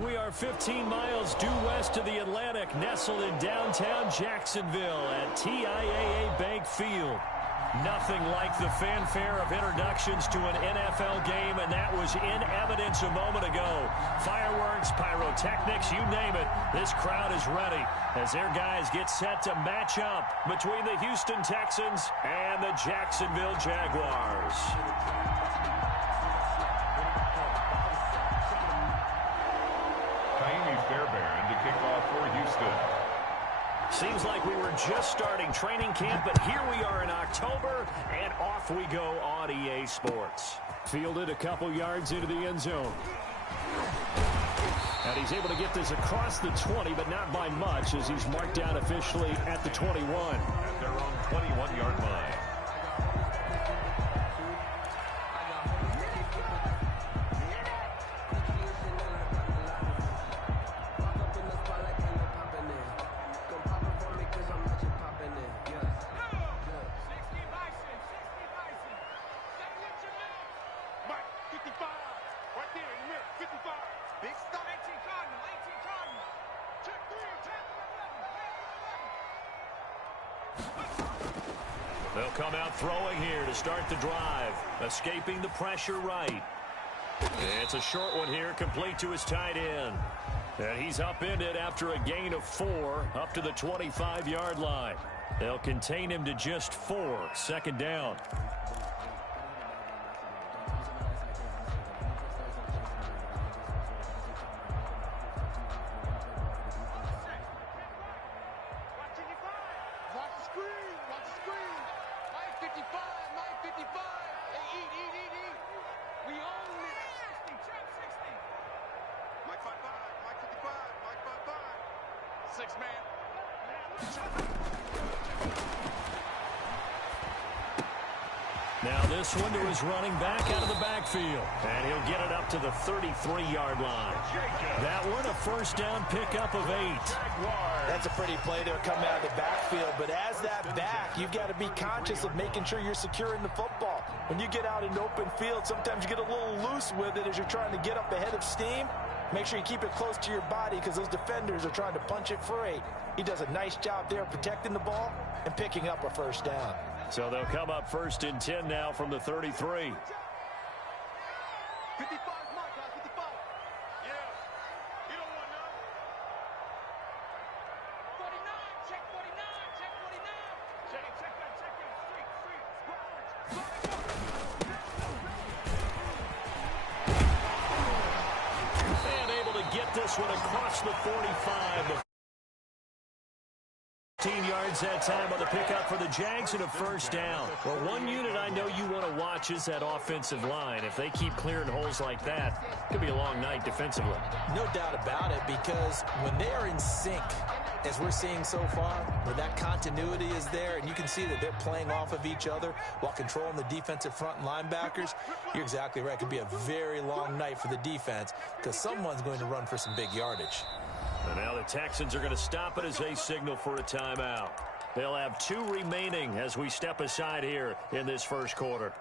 We are 15 miles due west of the Atlantic, nestled in downtown Jacksonville at TIAA Bank Field. Nothing like the fanfare of introductions to an NFL game, and that was in evidence a moment ago. Fireworks, pyrotechnics, you name it. This crowd is ready as their guys get set to match up between the Houston Texans and the Jacksonville Jaguars. Fairbairn to kick off for Houston. Seems like we were just starting training camp, but here we are in October, and off we go on EA Sports. Fielded a couple yards into the end zone. And he's able to get this across the 20, but not by much, as he's marked down officially at the 21. At their own 21-yard line. They'll come out throwing here to start the drive. Escaping the pressure right. It's a short one here, complete to his tight end. And he's upended after a gain of 4 up to the 25-yard line. They'll contain him to just 4, second down. Now this one to his running back out of the backfield. And he'll get it up to the 33-yard line. That one a first down pickup of 8. That's a pretty play there coming out of the backfield. But as that back, you've got to be conscious of making sure you're securing the football. When you get out in open field, sometimes you get a little loose with it as you're trying to get up ahead of steam. Make sure you keep it close to your body because those defenders are trying to punch it free. He does a nice job there protecting the ball and picking up a first down. So they'll come up first and 10 now from the 33. 55 mark, guys, 55. Yeah. You don't want none. 49, check 49, check 49. Check that, street. And able to get this one across the 45. 15 yards that time on the pickup for the Jags and a first down. Well, one unit I know you want to watch is that offensive line. If they keep clearing holes like that, it could be a long night defensively. No doubt about it, because when they are in sync, as we're seeing so far, where that continuity is there, and you can see that they're playing off of each other while controlling the defensive front and linebackers, you're exactly right. It could be a very long night for the defense because someone's going to run for some big yardage. And now the Texans are going to stop it as they signal for a timeout. They'll have 2 remaining as we step aside here in this first quarter.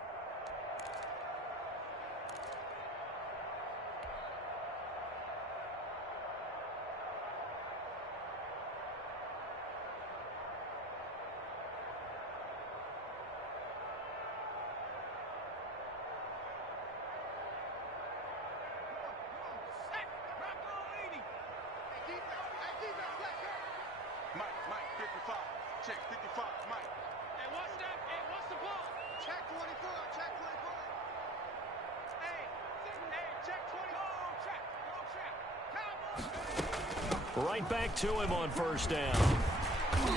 Mike, 55. Check 55, Mike. Hey, what's that? Hey, what's the ball? Check 24, check 24. Hey, check 24, check. Right back to him on first down.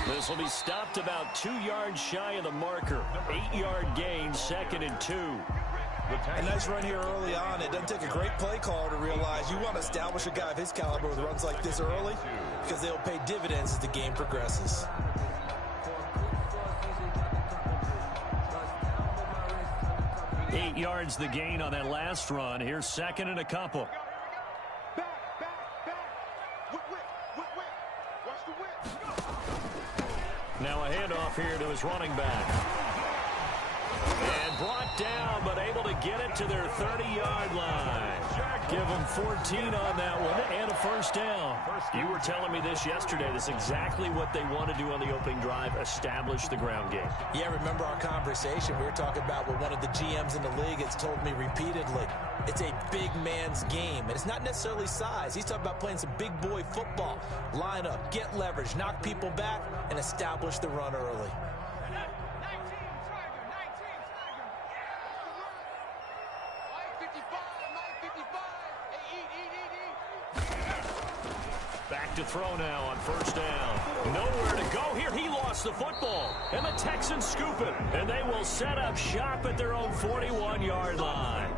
This will be stopped about 2 yards shy of the marker. 8-yard gain, second and 2. A nice run here early on. It doesn't take a great play caller to realize you want to establish a guy of his caliber with runs like this early because they'll pay dividends as the game progresses. Eight yards the gain on that last run. Here's second and a couple. Back. Whip. Watch the whip. Now a handoff here to his running back. And brought down, but able to get it to to their 30-yard line. Give them 14 on that one and a first down. You were telling me this yesterday. This is exactly what they want to do on the opening drive, establish the ground game. Yeah, remember our conversation. We were talking about what one of the GMs in the league has told me repeatedly. It's a big man's game, and it's not necessarily size. He's talking about playing some big boy football. Line up, get leverage, knock people back, and establish the run early. Back to throw now on first down. Nowhere to go here. He lost the football. And the Texans scoop it. And they will set up shop at their own 41-yard line.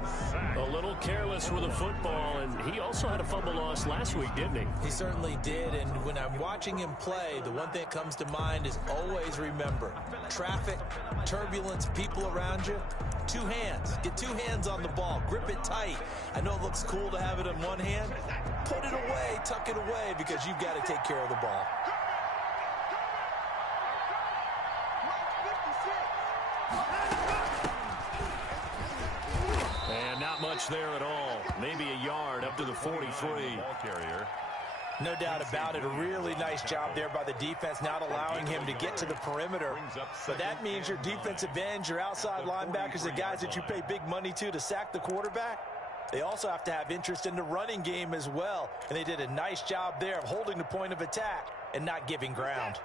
A little careless with the football. And he also had a fumble loss last week, didn't he? He certainly did. And when I'm watching him play, the one thing that comes to mind is always remember, traffic, turbulence, people around you. Two hands. Get two hands on the ball. Grip it tight. I know it looks cool to have it in one hand. Put it away, tuck it away, because you've got to take care of the ball. And not much there at all. Maybe a yard up to the 43. Ball carrier. No doubt about it. A really nice job there by the defense, not allowing him to get to the perimeter. But that means your defensive ends, your outside linebackers, the guys that you pay big money to sack the quarterback, they also have to have interest in the running game as well. And they did a nice job there of holding the point of attack and not giving ground.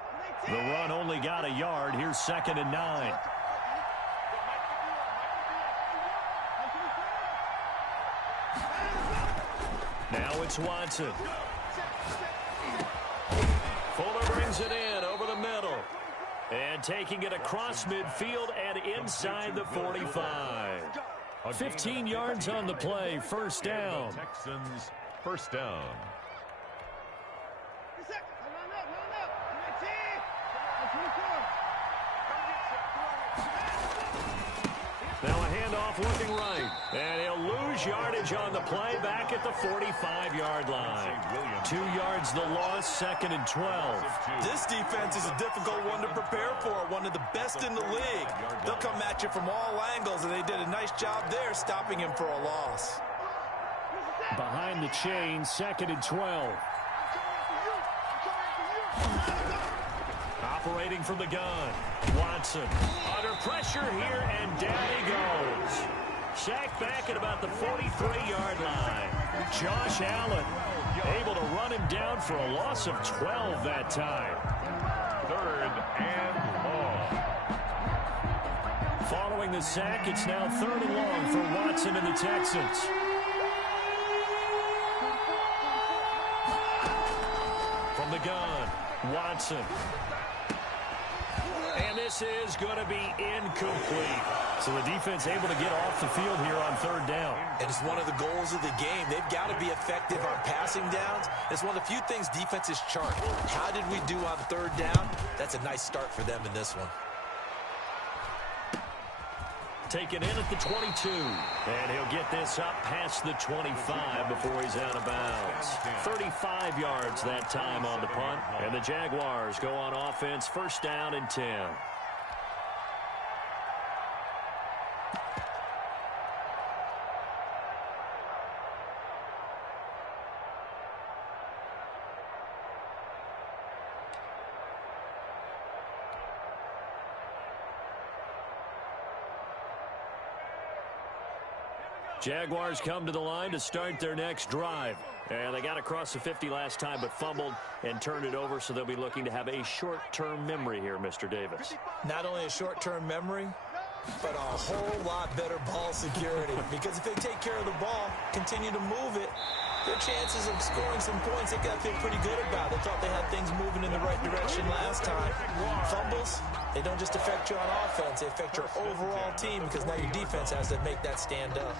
The run only got a yard. Here's 2nd and 9. Now it's Watson. Fuller brings it in over the middle. And taking it across midfield and inside the 45. 15 yards on the play. First down. Texans first down. Now a handoff looking right. And he'll lose yardage on the play back at the 45-yard line. 2 yards the loss, 2nd and 12. This defense is a difficult one to prepare for, one of the best in the league. They'll come at you from all angles, and they did a nice job there stopping him for a loss. Behind the chain, 2nd and 12. Operating from the gun. Watson under pressure here, and down he goes. Sacked back at about the 43-yard line. Josh Allen able to run him down for a loss of 12 that time. 3rd and long. Following the sack, it's now 3rd and long for Watson and the Texans. From the gun, Watson. And this is going to be incomplete. So the defense able to get off the field here on 3rd down. And it's one of the goals of the game. They've got to be effective on passing downs. It's one of the few things defenses chart. How did we do on 3rd down? That's a nice start for them in this one. Taken in at the 22. And he'll get this up past the 25 before he's out of bounds. 35 yards that time on the punt. And the Jaguars go on offense, 1st down and 10. Jaguars come to the line to start their next drive. And they got across the 50 last time but fumbled and turned it over, so they'll be looking to have a short-term memory here, Mr. Davis. Not only a short-term memory, but a whole lot better ball security. Because if they take care of the ball, continue to move it, their chances of scoring some points, they got to feel pretty good about. They thought they had things moving in the right direction last time. Fumbles, they don't just affect you on offense, they affect your overall team because now your defense has to make that stand up.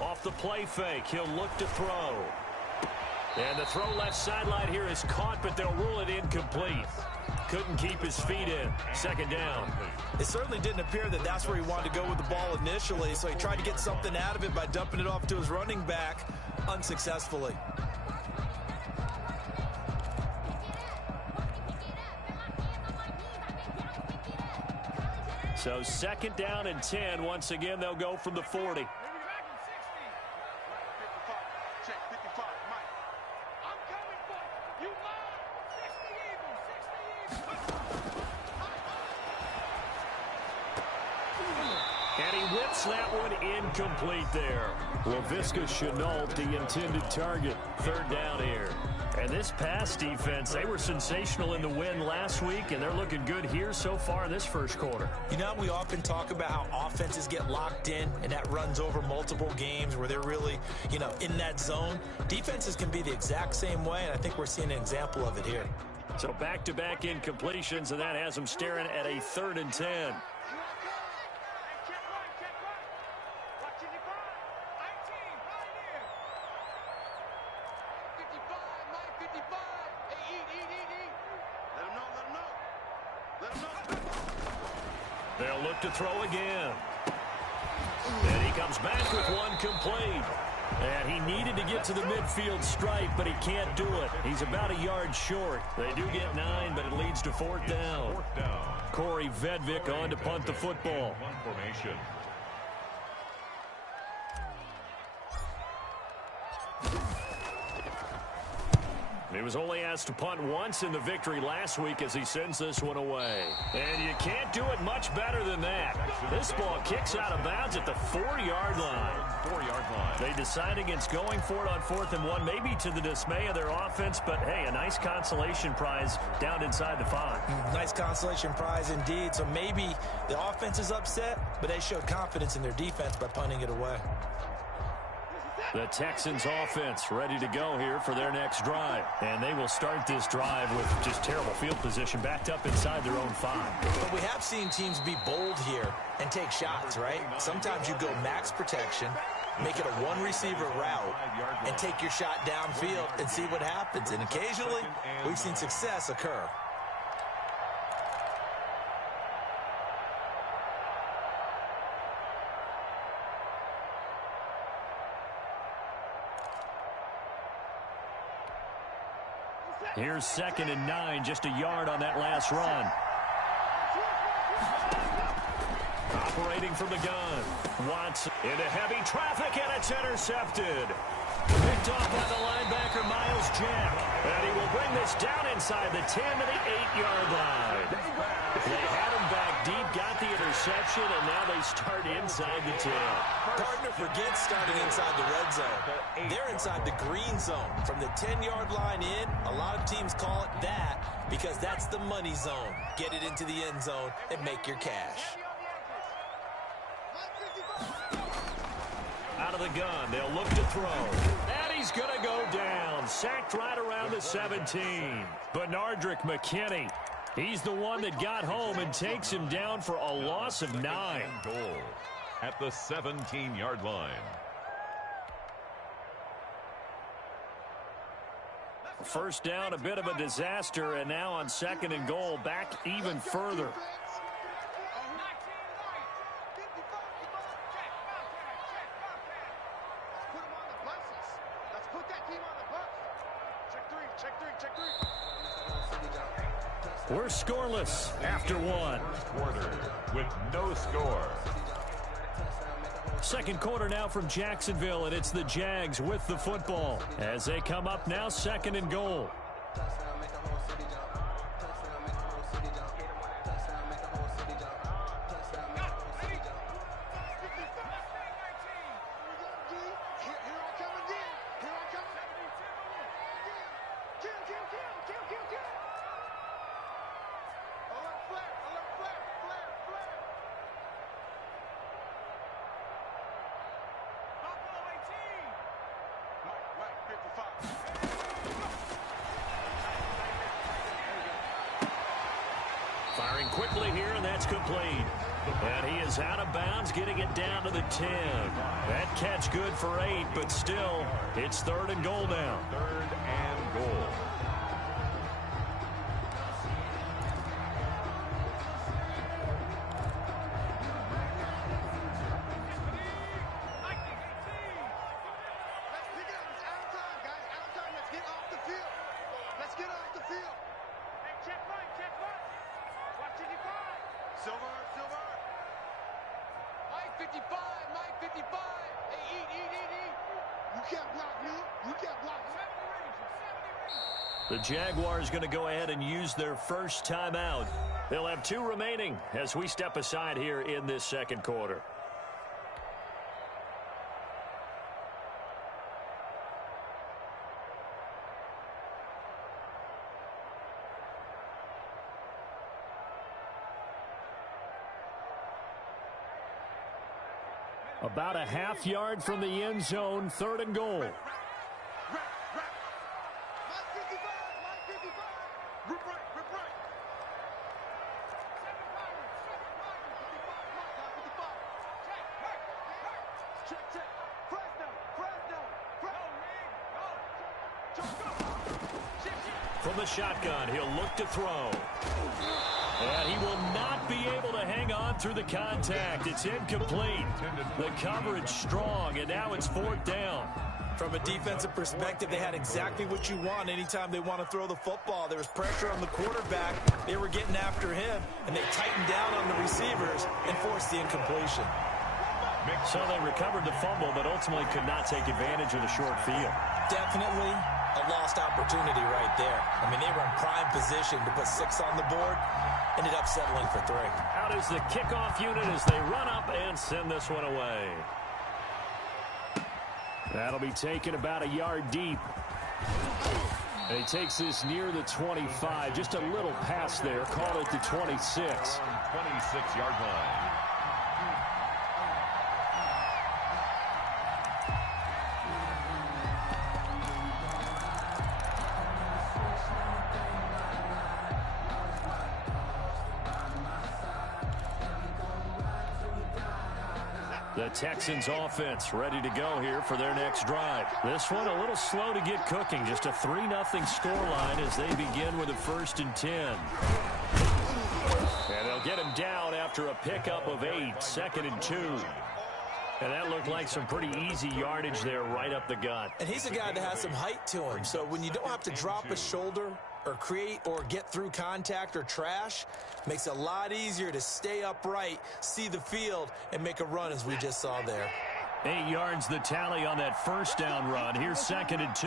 Off the play fake, he'll look to throw. And the throw left sideline here is caught, but they'll rule it incomplete. Couldn't keep his feet in. Second down. It certainly didn't appear that that's where he wanted to go with the ball initially, so he tried to get something out of it by dumping it off to his running back unsuccessfully. So second down and 10. Once again, they'll go from the 40. And he whips that one incomplete there. Laviska Chenault, the intended target. Third down here. And this pass defense, they were sensational in the win last week, and they're looking good here so far in this first quarter. You know, we often talk about how offenses get locked in, and that runs over multiple games where they're really, in that zone. Defenses can be the exact same way, and I think we're seeing an example of it here. So back-to-back incompletions, and that has them staring at a 3rd and 10. They'll look to throw again. And he comes back with one complete. And he needed to get to the midfield stripe, but he can't do it. He's about a yard short. They do get 9, but it leads to 4th down. Corey Vedvik on to punt the football. Formation. He was only asked to punt once in the victory last week as he sends this one away. And you can't do it much better than that. This ball kicks out of bounds at the 4-yard line. 4-yard line. They decide against going for it on 4th and 1, maybe to the dismay of their offense, but hey, a nice consolation prize down inside the 5. Nice consolation prize indeed. So maybe the offense is upset, but they showed confidence in their defense by punting it away. The Texans offense ready to go here for their next drive. And they will start this drive with just terrible field position backed up inside their own 5. But we have seen teams be bold here and take shots, right? Sometimes you go max protection, make it a one-receiver route, and take your shot downfield and see what happens. And occasionally, we've seen success occur. Here's 2nd and 9, just a yard on that last run. Operating from the gun. Watson into heavy traffic, and it's intercepted. Picked off by the linebacker, Miles Jack. And he will bring this down inside the 10 to the 8-yard line. They had him back deep, got the interception, and now they start inside the 10. Partner forgets starting inside the red zone. They're inside the green zone. From the 10-yard line in, a lot of teams call it that because that's the money zone. Get it into the end zone and make your cash. Out of the gun, they'll look to throw. And he's going to go down. Sacked right around the 17. Benardrick McKinney. He's the one that got home and takes him down for a loss of 9. Goal at the 17-yard line. First down, a bit of a disaster, and now on 2nd and goal, back even further. We're scoreless after 1. Quarter with no score. Second quarter now from Jacksonville, and it's the Jags with the football as they come up now 2nd and goal. Firing quickly here, and that's complete. And he is out of bounds, getting it down to the 10. That catch good for 8, but still, it's 3rd and goal now. 3rd and goal. The Jaguars going to go ahead and use their first timeout. They'll have 2 remaining as we step aside here in this second quarter. About a half yard from the end zone, 3rd and goal. From the shotgun, he'll look to throw. And he will not be able to hang on through the contact. It's incomplete. The coverage strong, and now it's 4th down. From a defensive perspective, they had exactly what you want anytime they want to throw the football. There was pressure on the quarterback. They were getting after him, and they tightened down on the receivers and forced the incompletion. So they recovered the fumble, but ultimately could not take advantage of the short field. Definitely a lost opportunity right there. I mean, they were in prime position to put 6 on the board. Ended up settling for 3. Out is the kickoff unit as they run up and send this one away. That'll be taken about a yard deep. And he takes this near the 25. Just a little pass there. Call it the 26. 26-yard line. The Texans offense ready to go here for their next drive. This one a little slow to get cooking. Just a 3-0 scoreline as they begin with a 1st and 10. And they'll get him down after a pickup of 8, 2nd and 2. And that looked like some pretty easy yardage there right up the gut. And he's a guy that has some height to him. So when you don't have to drop a shoulder or create or get through contact or trash, makes it a lot easier to stay upright, see the field, and make a run as we just saw there. 8 yards the tally on that 1st down run. Here's 2nd and 2.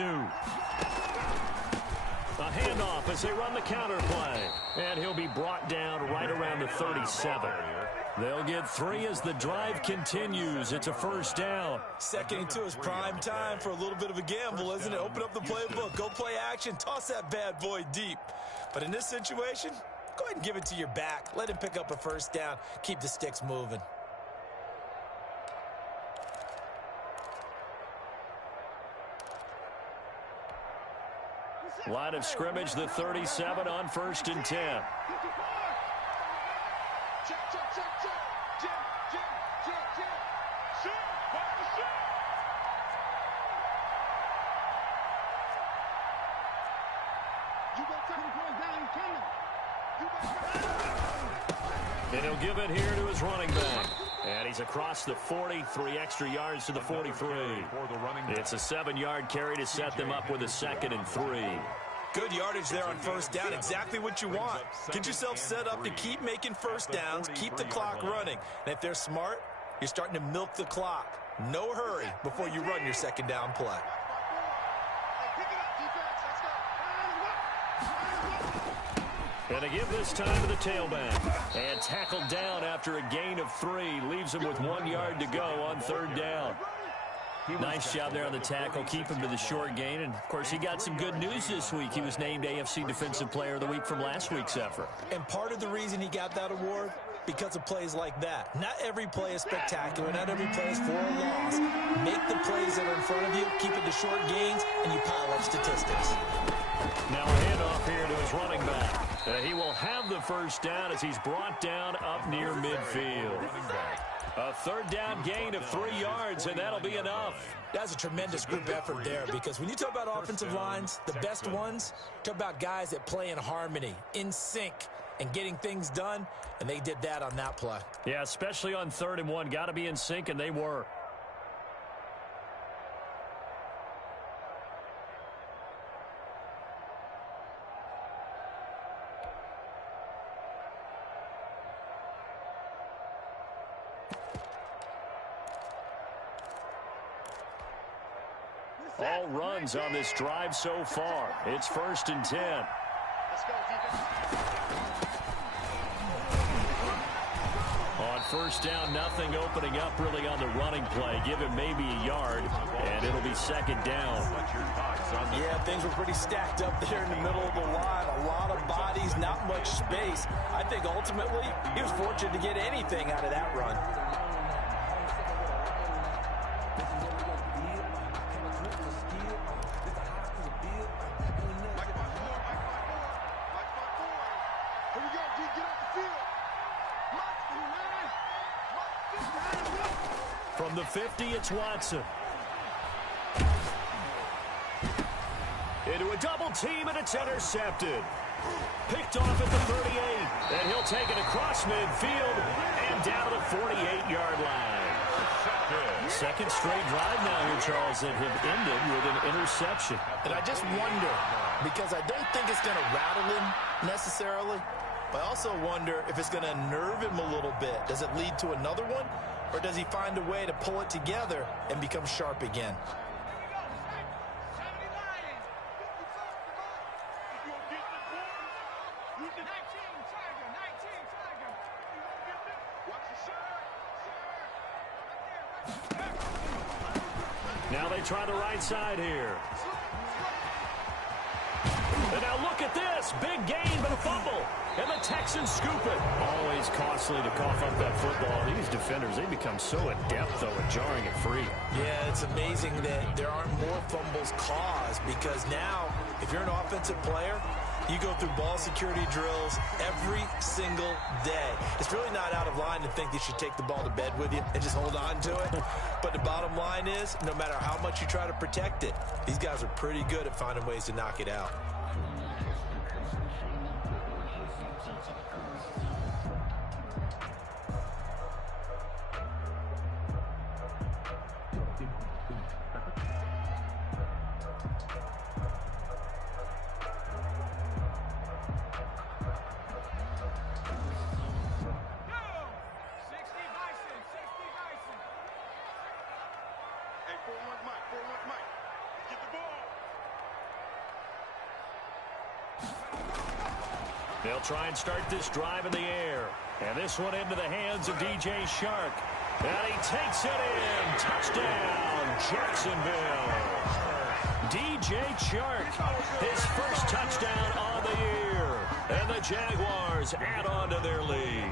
A handoff as they run the counter play. And he'll be brought down right around the 37. They'll get 3 as the drive continues. It's a 1st down. 2nd and 2 is prime time for a little bit of a gamble, isn't it? Open up the playbook, go play action, toss that bad boy deep. But in this situation, go ahead and give it to your back. Let him pick up a 1st down. Keep the sticks moving. Line of scrimmage, the 37 on 1st and 10. And he'll give it here to his running back. And he's across the 40, 3 extra yards to the 43. It's a 7-yard carry to set them up with a 2nd and 3. Good yardage there on 1st down. Exactly what you want. Get yourself set up to keep making 1st downs, keep the clock running. And if they're smart, you're starting to milk the clock. No hurry before you run your 2nd down play. And they give this time to the tailback. And tackled down after a gain of 3. Leaves him with 1 yard to go on 3rd down. Nice job there on the tackle. Keep him to the short gain. And, of course, he got some good news this week. He was named AFC Defensive Player of the Week from last week's effort. And part of the reason he got that award, because of plays like that. Not every play is spectacular. Not every play is for a loss. Make the plays that are in front of you, keep it to short gains, and you pile up statistics. Now a handoff here to his running back. He will have the first down as he's brought down up near midfield. A third down gain of 3 yards, and that'll be enough. That's a tremendous group effort there, because when you talk about offensive lines, the best ones, talk about guys that play in harmony, in sync, and getting things done, and they did that on that play. Yeah, especially on 3rd and 1. Got to be in sync, and they were. All runs on this drive so far. It's 1st and 10. Let's go, On 1st down, nothing opening up really on the running play. Give him maybe a yard, and it'll be 2nd down. Yeah, things were pretty stacked up there in the middle of the line. A lot of bodies, not much space. I think ultimately he was fortunate to get anything out of that run. From the 50, it's Watson. Into a double team, and it's intercepted. Picked off at the 38, and he'll take it across midfield and down to the 48-yard line. Second straight drive now here, Charles, that have ended with an interception. And I just wonder, because I don't think it's going to rattle him necessarily, but I also wonder if it's going to nerve him a little bit. Does it lead to another one, or does he find a way to pull it together and become sharp again? Now they try the right side here. And now look at this. Big gain, but a fumble. And the Texans scoop it. Always costly to cough up that football. These defenders, they become so adept, though, at jarring it free. Yeah, it's amazing that there aren't more fumbles caused, because now, if you're an offensive player, you go through ball security drills every single day. It's really not out of line to think that you should take the ball to bed with you and just hold on to it. But the bottom line is, no matter how much you try to protect it, these guys are pretty good at finding ways to knock it out. They'll try and start this drive in the air. And this one into the hands of DJ Shark. And he takes it in. Touchdown, Jacksonville. DJ Shark, his first touchdown on the year. And the Jaguars add on to their lead.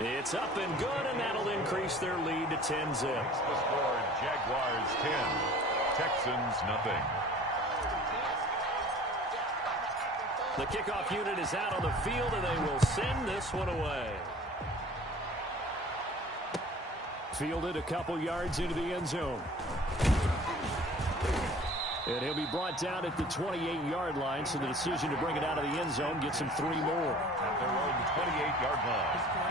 It's up and good, and that'll increase their lead to 10-zip. The score, Jaguars 10, Texans nothing. The kickoff unit is out on the field, and they will send this one away. Fielded a couple yards into the end zone. And he'll be brought down at the 28-yard line, so the decision to bring it out of the end zone gets him 3 more. At their own 28-yard line.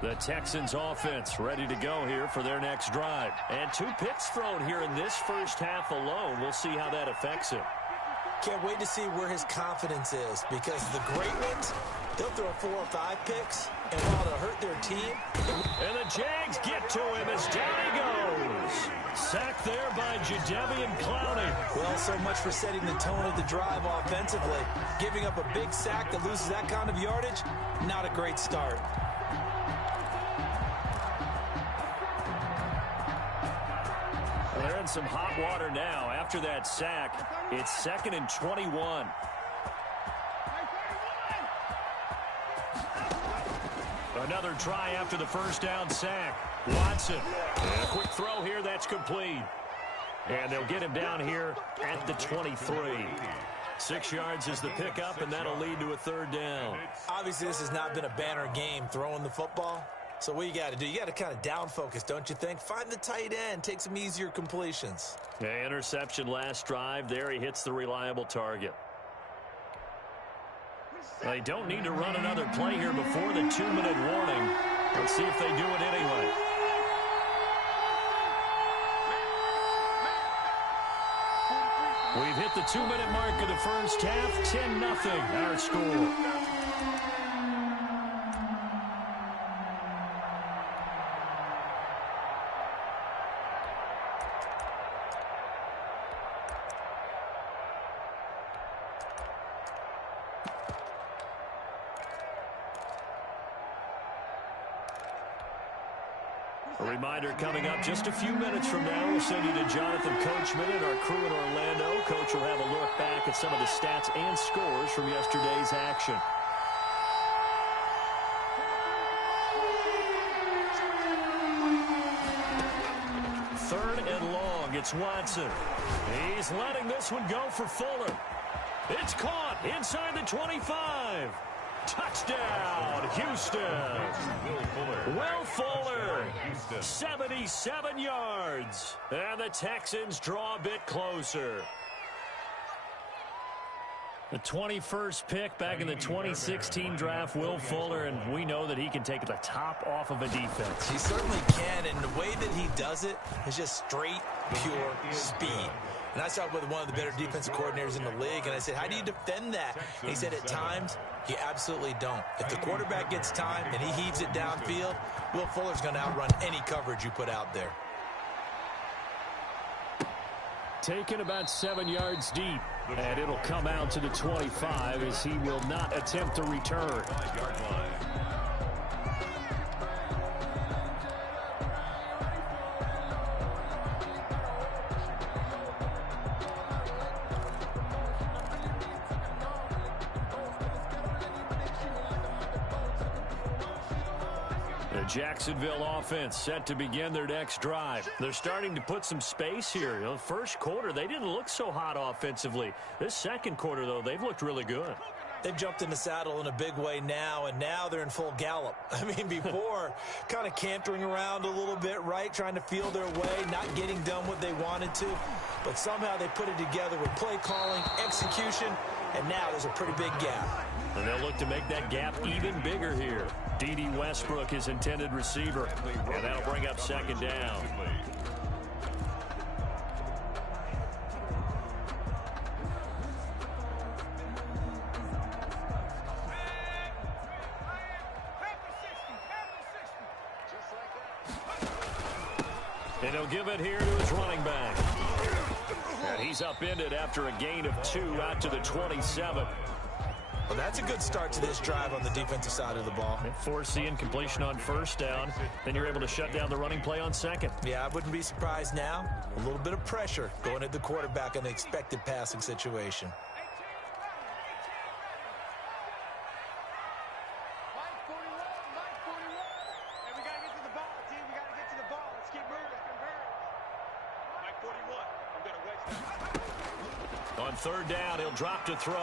The Texans offense ready to go here for their next drive. And 2 picks thrown here in this first half alone. We'll see how that affects him. Can't wait to see where his confidence is, because the great ones, they'll throw 4 or 5 picks, and while they'll hurt their team. And the Jags get to him as down he goes. goes. Sacked there by Jadeveon Clowney. Well, so much for setting the tone of the drive offensively. Giving up a big sack that loses that kind of yardage, not a great start. They're in some hot water now. After that sack, it's 2nd and 21. Another try after the first down sack. Watson. And a quick throw here. That's complete. And they'll get him down here at the 23. 6 yards is the pickup, and that'll lead to a 3rd down. Obviously, this has not been a banner game throwing the football. So what you got to do, you got to kind of down focus, don't you think? Find the tight end, take some easier completions. Yeah, interception last drive. There he hits the reliable target. They don't need to run another play here before the 2-minute warning. Let's see if they do it anyway. We've hit the 2-minute mark of the first half. 10-0 our score. A reminder coming up just a few minutes from now. We'll send you to Jonathan Coachman and our crew in Orlando. Coach will have a look back at some of the stats and scores from yesterday's action. Third and long. It's Watson. He's letting this one go for Fuller. It's caught inside the 25. Touchdown, Houston. Will Fuller, 77 yards. And the Texans draw a bit closer. The 21st pick back in the 2016 draft, Will Fuller, and we know that he can take the top off of a defense. He certainly can, and the way that he does it is just straight, pure speed. And I talked with one of the better defensive coordinators in the league, and I said, how do you defend that? And he said, at times, you absolutely don't. If the quarterback gets time and he heaves it downfield, Will Fuller's going to outrun any coverage you put out there. Taken about 7 yards deep, and it'll come out to the 25 as he will not attempt to return. Jacksonville offense set to begin their next drive. They're starting to put some space here. You know, first quarter, they didn't look so hot offensively. This second quarter, though, they've looked really good. They've jumped in the saddle in a big way now, and now they're in full gallop. I mean, before, kind of cantering around a little bit, right, trying to feel their way, not getting done what they wanted to. But somehow they put it together with play calling, execution, and now there's a pretty big gap. And they'll look to make that gap even bigger here. D.D. Westbrook, his intended receiver, and that'll bring up 2nd down. And he'll give it here to his running back. And he's upended after a gain of 2 out to the 27. Well, that's a good start to this drive on the defensive side of the ball. Force the incompletion on first down. Then you're able to shut down the running play on second. Yeah, I wouldn't be surprised now. A little bit of pressure going at the quarterback in the expected passing situation. On 3rd down, he'll drop to throw.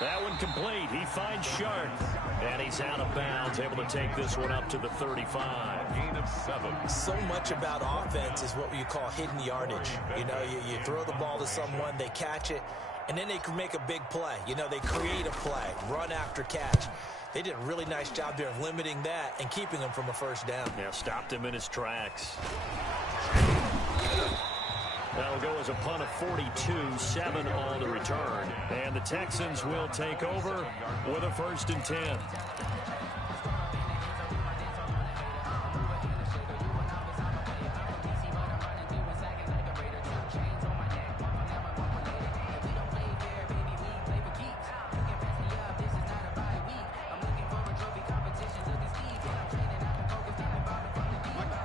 That one complete. He finds Sharp. And he's out of bounds, able to take this one up to the 35. Gain of 7. So much about offense is what you call hidden yardage. You know, you throw the ball to someone, they catch it, and then they can make a big play. You know, they create a play, run after catch. They did a really nice job there of limiting that and keeping him from a first down. Yeah, stopped him in his tracks. That'll go as a punt of 42, 7 on the return. And the Texans will take over with a 1st and 10.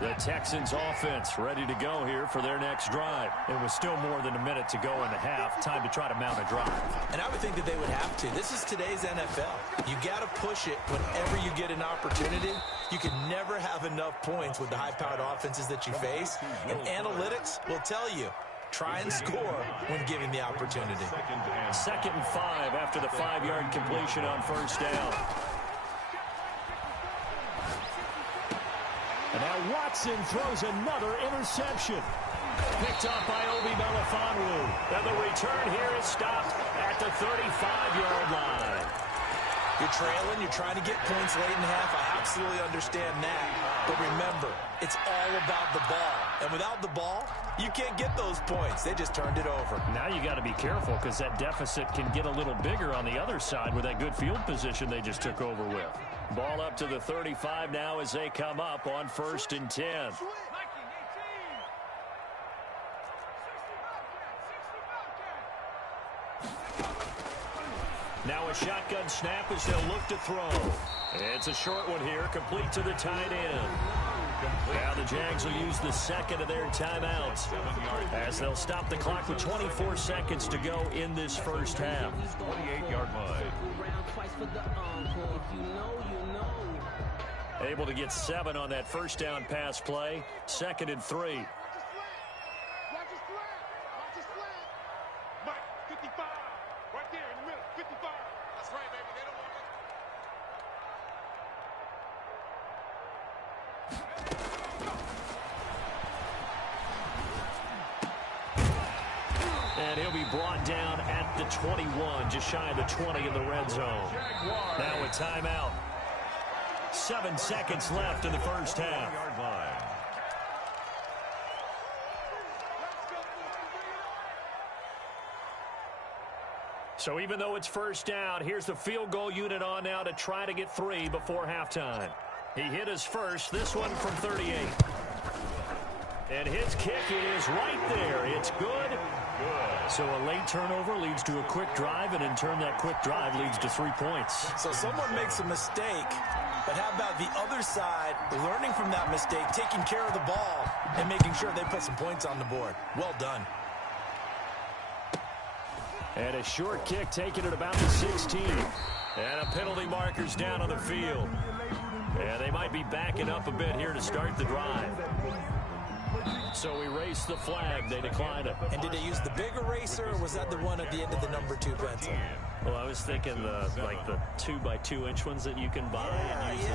The Texans offense ready to go here for their next drive. It was still more than a minute to go in the half. Time to try to mount a drive. And I would think that they would have to. This is today's NFL. You got to push it whenever you get an opportunity. You can never have enough points with the high-powered offenses that you face. And analytics will tell you, try and score when given the opportunity. 2nd and 5 after the 5-yard completion on first down. And now Watson throws another interception. Picked up by Obi Melifonwu. And the return here is stopped at the 35-yard line. You're trailing. You're trying to get points late in the half. I absolutely understand that. But remember, it's all about the ball. And without the ball, you can't get those points. They just turned it over. Now you got to be careful because that deficit can get a little bigger on the other side with that good field position they just took over with. Ball up to the 35 now as they come up on 1st and 10. Now a shotgun snap as they'll look to throw. It's a short one here, complete to the tight end. Now the Jags will use the second of their timeouts as they'll stop the clock with 24 seconds to go in this first half. 28-yard line. Able to get 7 on that first down pass play. 2nd and 3. Watch his flag. Watch his flag. Mike, 55. Right there in the middle. 55. That's right, baby. They don't want it. And he'll be brought down at the 21, just shy of the 20 in the red zone. Now a timeout. 7 seconds left in the first half. So even though it's first down, here's the field goal unit on now to try to get 3 before halftime. He hit his first, this one from 38. And his kick is right there. It's good. So a late turnover leads to a quick drive, and in turn that quick drive leads to 3 points. So someone makes a mistake, but how about the other side learning from that mistake, taking care of the ball, and making sure they put some points on the board? Well done. And a short kick taken at about the 16. And a penalty marker's down on the field. And they might be backing up a bit here to start the drive. So we race the flag. They decline it. And did they use the big eraser, or was that the one at the end of the number 2 pencil? Well, I was thinking the 2x2-inch ones that you can buy and use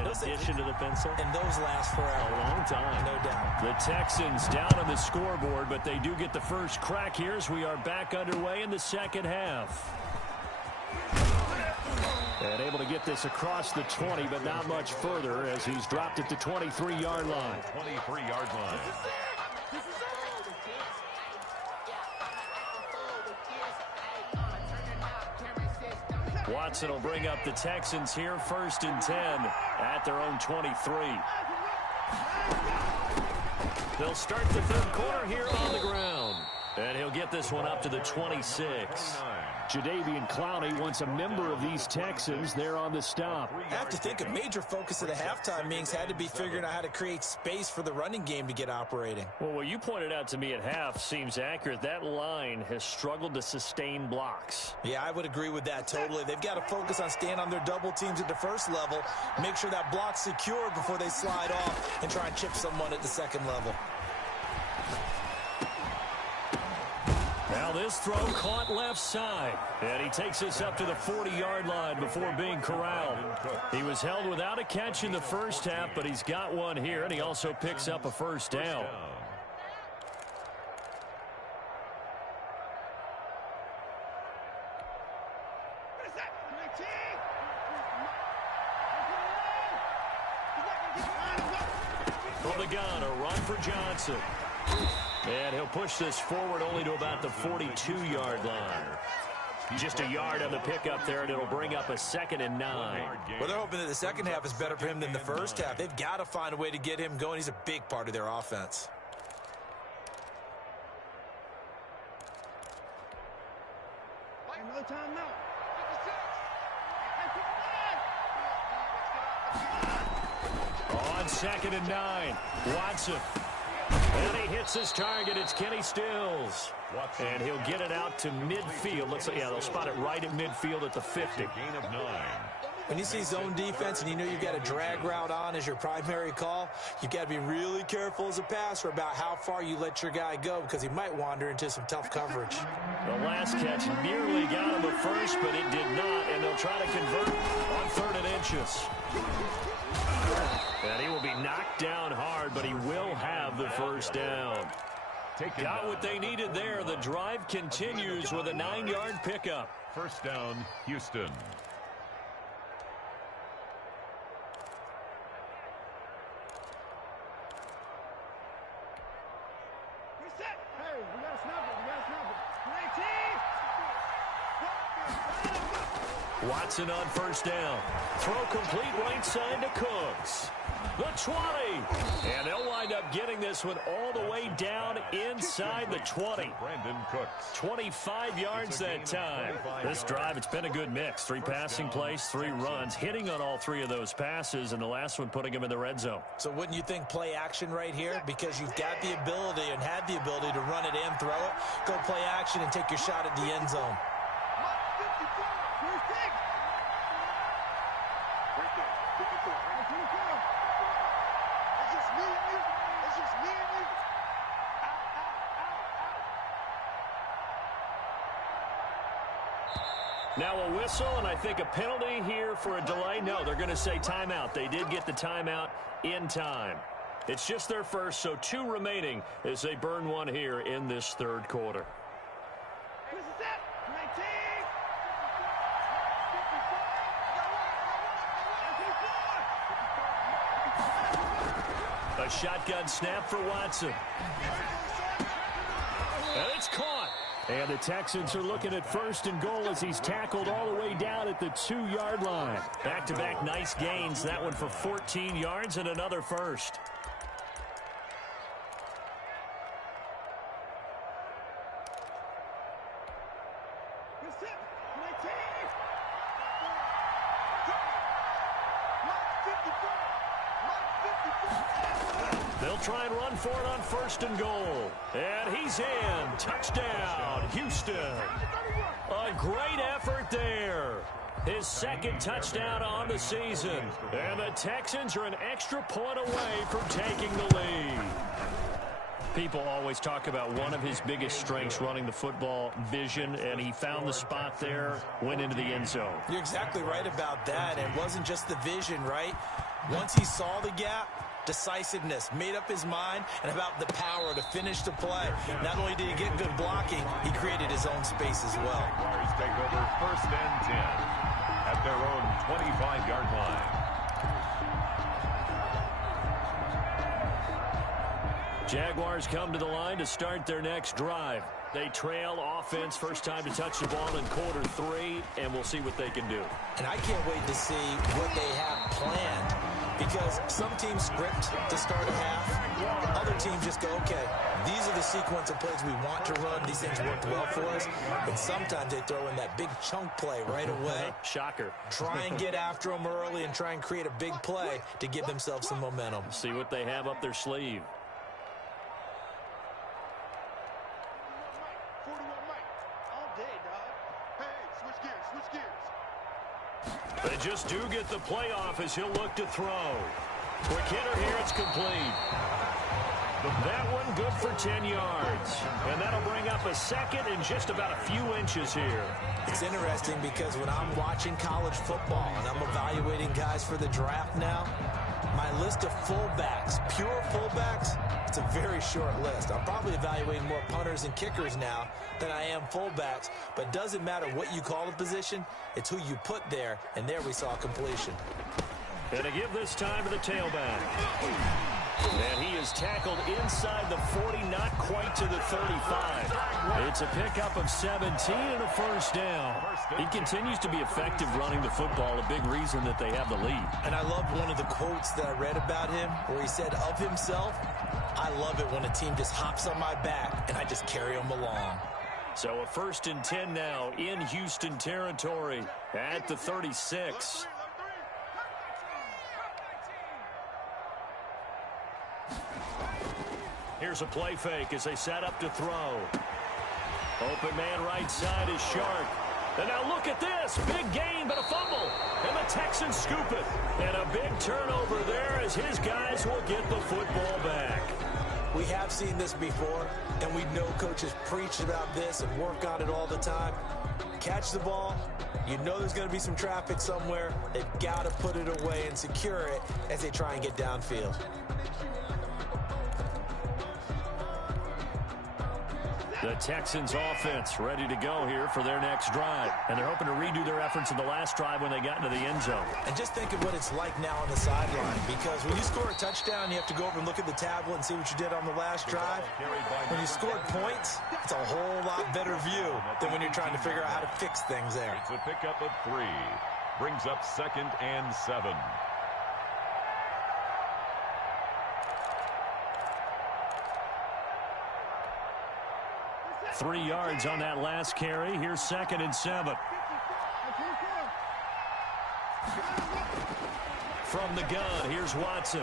in addition to the pencil. And those last forever. A long time. No doubt. The Texans down on the scoreboard, but they do get the first crack here as we are back underway in the second half. And able to get this across the 20, but not much further as he's dropped at the 23-yard line. 23-yard line. Watson will bring up the Texans here, 1st and 10 at their own 23. They'll start the third quarter here on the ground. And he'll get this one up to the 26. Jadeveon Clowney, once a member of these Texans, they're on the stop. I have to think a major focus of the halftime meetings had to be figuring out how to create space for the running game to get operating. Well, what you pointed out to me at half seems accurate. That line has struggled to sustain blocks. Yeah, I would agree with that totally. They've got to focus on staying on their double teams at the first level, make sure that block's secured before they slide off and try and chip someone at the second level. Now this throw caught left side. And he takes this up to the 40-yard line before being corralled. He was held without a catch in the first half, but he's got one here, and he also picks up a first down. From the gun, a run for Johnson. And he'll push this forward only to about the 42-yard line. Just a yard on the pickup there, and it'll bring up a 2nd and 9. Well, they're hoping that the second half is better for him than the first half. They've got to find a way to get him going. He's a big part of their offense. No time out. on 2nd and 9. Watson. And he hits his target. It's Kenny Stills. And he'll get it out to midfield. They'll spot it right at midfield at the 50. Gain of 9. When you see zone defense and you know you've got a drag route on as your primary call, you've got to be really careful as a passer about how far you let your guy go because he might wander into some tough coverage. The last catch nearly got him at first, but it did not, and they'll try to convert on 3rd and inches. And he will be knocked down hard, but he will have the first down. Got what they needed there. The drive continues with a 9-yard pickup. First down, Houston. Watson on first down. Throw complete right side to Cooks. The 20. And they'll wind up getting this one all the way down inside the 20. Brandon Cooks. 25 yards that time. This drive, it's been a good mix. 3 passing plays, 3 runs, hitting on all 3 of those passes, and the last one putting him in the red zone. So wouldn't you think play action right here? Because you've got the ability and had the ability to run it and throw it. Go play action and take your shot at the end zone. Now a whistle, and I think a penalty here for a delay. No, they're going to say timeout. They did get the timeout in time. It's just their first, so 2 remaining as they burn one here in this 3rd quarter. A shotgun snap for Watson. And it's caught. And the Texans are looking at 1st and goal as he's tackled all the way down at the 2-yard line. Back-to-back nice gains. That one for 14 yards and another first. They'll try and run for it on 1st and goal. And he's in. Touchdown, Houston. A great effort there. His 2nd touchdown on the season. And the Texans are an extra point away from taking the lead. People always talk about one of his biggest strengths, running the football, vision, and he found the spot there, went into the end zone. You're exactly right about that. It wasn't just the vision, right? Once he saw the gap, decisiveness, made up his mind, and about the power to finish the play. Not only did he get good blocking, he created his own space as well. Jaguars take over 1st and 10 at their own 25-yard line. Jaguars come to the line to start their next drive. They trail offense, first time to touch the ball in quarter 3, and we'll see what they can do. And I can't wait to see what they have planned, because some teams script to start a half. Other teams just go, okay, these are the sequence of plays we want to run. These things worked well for us. But sometimes they throw in that big chunk play right away. Shocker. Try and get after them early and try and create a big play to give themselves some momentum. See what they have up their sleeve. They just do get the playoff as he'll look to throw. Quick hitter here, it's complete. That one good for 10 yards. And that'll bring up a 2nd and just about a few inches here. It's interesting because when I'm watching college football and I'm evaluating guys for the draft now, my list of fullbacks, pure fullbacks, it's a very short list. I'm probably evaluating more punters and kickers now than I am fullbacks, but it doesn't matter what you call the position, it's who you put there, and there we saw completion. And to give this time to the tailback. And he is tackled inside the 40, not quite to the 35. It's a pickup of 17 and a first down. He continues to be effective running the football, a big reason that they have the lead. And I loved one of the quotes that I read about him where he said of himself, I love it when a team just hops on my back and I just carry them along. So a 1st and 10 now in Houston territory at the 36. Here's a play fake as they set up to throw. Open man right side is Shark. And now look at this. Big gain, but a fumble. And the Texans scoop it. And a big turnover there as his guys will get the football back. We have seen this before, and we know coaches preach about this and work on it all the time. Catch the ball. You know there's going to be some traffic somewhere. They've got to put it away and secure it as they try and get downfield. The Texans offense ready to go here for their next drive. And they're hoping to redo their efforts in the last drive when they got into the end zone. And just think of what it's like now on the sideline, because when you score a touchdown, you have to go over and look at the tablet and see what you did on the last drive. When you scored points, it's a whole lot better view than when you're trying to figure out how to fix things there. It's a pickup of 3. Brings up 2nd and 7. 3 yards on that last carry. Here's 2nd and 7. From the gun, here's Watson.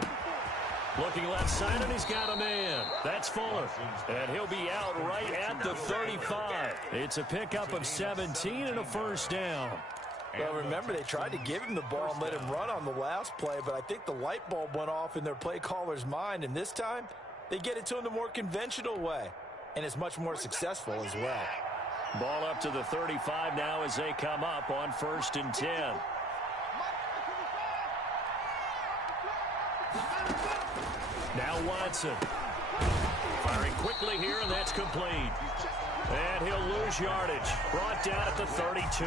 Looking left side, and he's got a man. That's Fuller. And he'll be out right at the 35. It's a pickup of 17 and a first down. Well, remember, they tried to give him the ball and let him run on the last play, but I think the light bulb went off in their play caller's mind, and this time they get it to him the more conventional way. And it's much more successful as well. Ball up to the 35 now as they come up on 1st and 10. Now Watson. Firing quickly here, and that's complete. And he'll lose yardage. Brought down at the 32.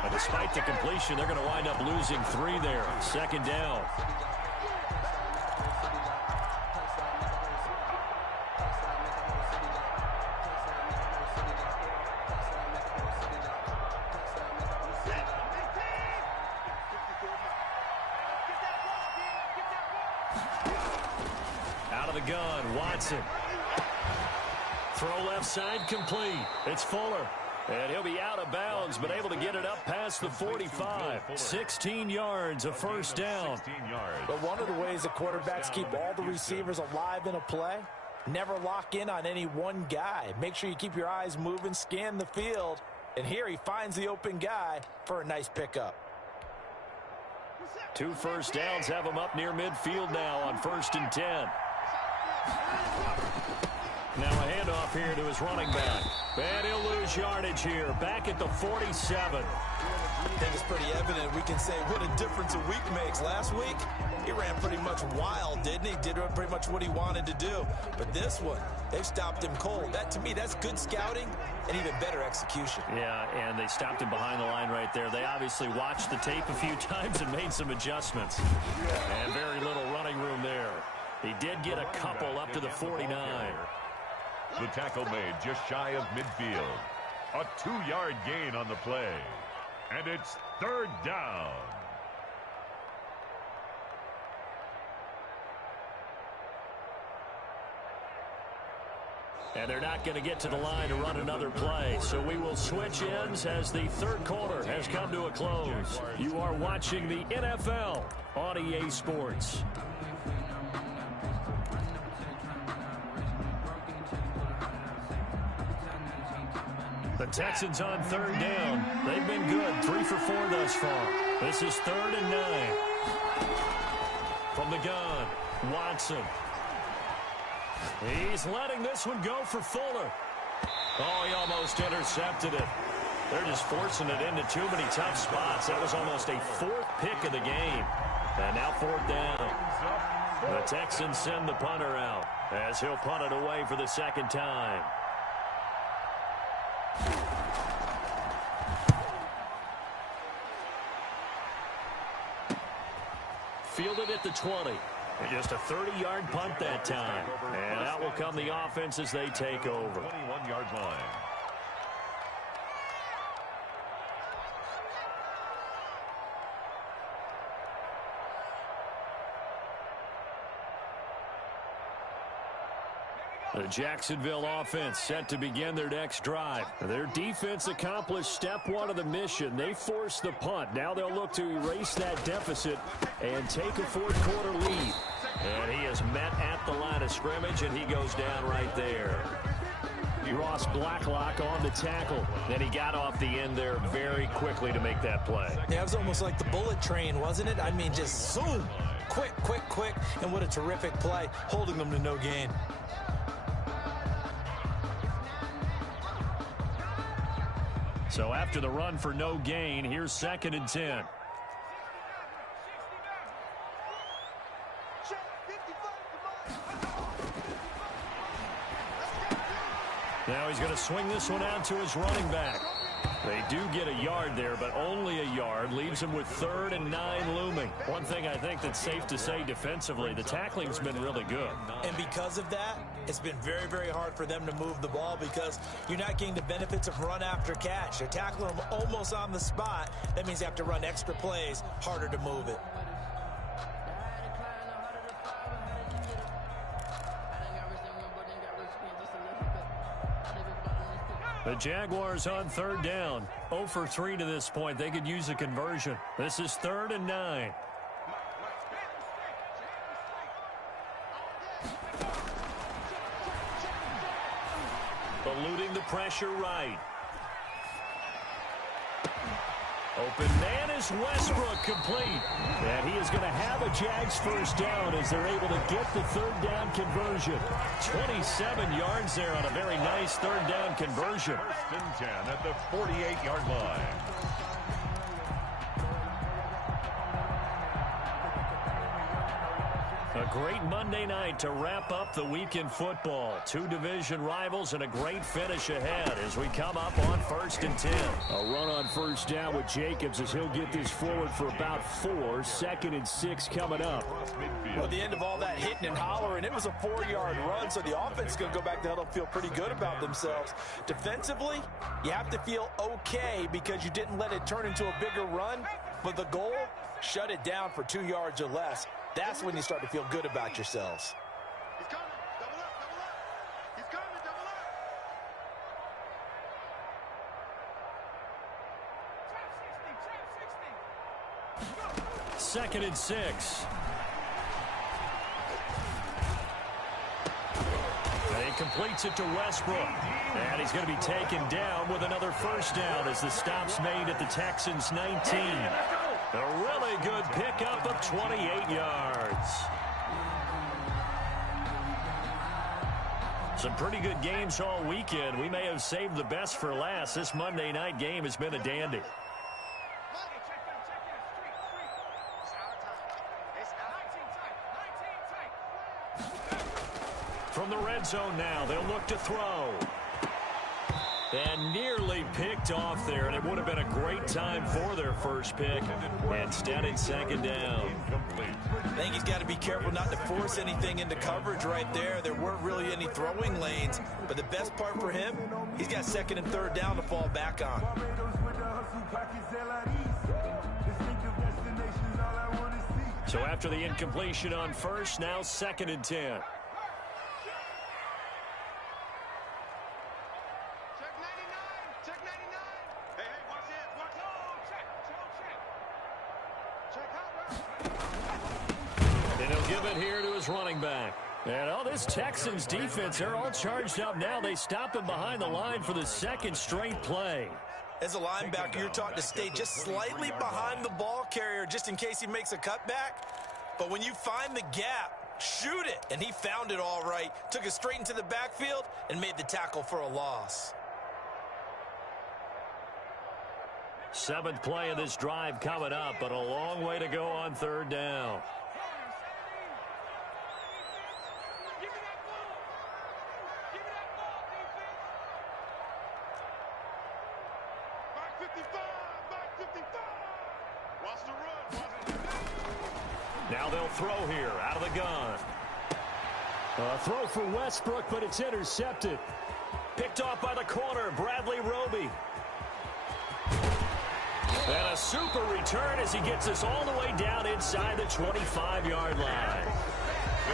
But despite the completion, they're going to wind up losing 3 there. 2nd down. Gun, Watson. Throw left side complete. It's Fuller. And he'll be out of bounds, but able to get it up past the 45. 16 yards, a first down. But one of the ways the quarterbacks keep all the receivers alive in a play, never lock in on any one guy. Make sure you keep your eyes moving, scan the field. And here he finds the open guy for a nice pickup. 2 first downs have him up near midfield now on 1st and 10. Now a handoff here to his running back. And he'll lose yardage here. Back at the 47. I think it's pretty evident. We can say what a difference a week makes. Last week, he ran pretty much wild, didn't he? Did pretty much what he wanted to do. But this one, they've stopped him cold. That, to me, that's good scouting and even better execution. Yeah, and they stopped him behind the line right there. They obviously watched the tape a few times and made some adjustments. And very little running room there. He did get a couple up to the 49. The tackle made just shy of midfield. A 2-yard gain on the play. And it's 3rd down. And they're not going to get to the line to run another play. So we will switch ends as the 3rd quarter has come to a close. You are watching the NFL on EA Sports. The Texans on 3rd down. They've been good. 3 for 4 thus far. This is 3rd and 9. From the gun, Watson. He's letting this one go for Fuller. Oh, he almost intercepted it. They're just forcing it into too many tough spots. That was almost a 4th pick of the game. And now 4th down. The Texans send the punter out as he'll punt it away for the 2nd time. Fielded at the 20. And just a 30-yard punt that time. And out will come the offense as they take over. 21-yard line. The Jacksonville offense set to begin their next drive. Their defense accomplished step 1 of the mission. They forced the punt. Now they'll look to erase that deficit and take a 4th quarter lead. And he is met at the line of scrimmage, and he goes down right there. Ross Blacklock on the tackle, and he got off the end there very quickly to make that play. Yeah, it was almost like the bullet train, wasn't it? I mean, just zoom, quick, and what a terrific play, holding them to no gain. So after the run for no gain, here's 2nd and 10. Now he's going to swing this one out to his running back. They do get a yard there, but only a yard. Leaves him with 3rd and 9 looming. One thing I think that's safe to say defensively, the tackling's been really good. And because of that, it's been very, very hard for them to move the ball because you're not getting the benefits of run after catch. They're tackling them almost on the spot. That means they have to run extra plays, harder to move it. The Jaguars on 3rd down. 0 for 3 to this point. They could use a conversion. This is 3rd and 9. Eluding the pressure right. Open man is Westbrook, complete. And he is going to have a Jags first down as they're able to get the 3rd down conversion. 27 yards there on a very nice 3rd down conversion. 1st and 10 at the 48-yard line. A great Monday night to wrap up the week in football. 2 division rivals and a great finish ahead as we come up on 1st and 10. A run on 1st down with Jacobs as he'll get this forward for about 4. 2nd and 6 coming up. Well, the end of all that hitting and hollering, it was a 4-yard run, so the offense is going to go back to huddle, feel pretty good about themselves. Defensively, you have to feel okay because you didn't let it turn into a bigger run, but the goal, shut it down for 2 yards or less. That's when you start to feel good about yourselves. He's coming. Double up. He's coming. Double up. 2nd and 6. And he completes it to Westbrook. And he's going to be taken down with another 1st down as the stop's made at the Texans' 19. A really good pickup of 28 yards. Some pretty good games all weekend. We may have saved the best for last. This Monday night game has been a dandy. From the red zone now, they'll look to throw. And nearly picked off there, and it would have been a great time for their first pick. Instead, it's 2nd down. I think he's got to be careful not to force anything into coverage right there. There weren't really any throwing lanes, but the best part for him, he's got 2nd and 3rd down to fall back on. So after the incompletion on 1st, now 2nd and 10. Running back. And this Texans defense, they're all charged up now. They stop him behind the line for the 2nd straight play. As a linebacker, you're taught to stay just slightly behind the ball carrier just in case he makes a cutback. But when you find the gap, shoot it. And he found it all right. Took it straight into the backfield and made the tackle for a loss. 7th play of this drive coming up, but a long way to go on 3rd down. Now they'll throw here out of the gun. A throw for Westbrook, but it's intercepted. Picked off by the corner, Bradley Roby. And a super return as he gets us all the way down inside the 25-yard line.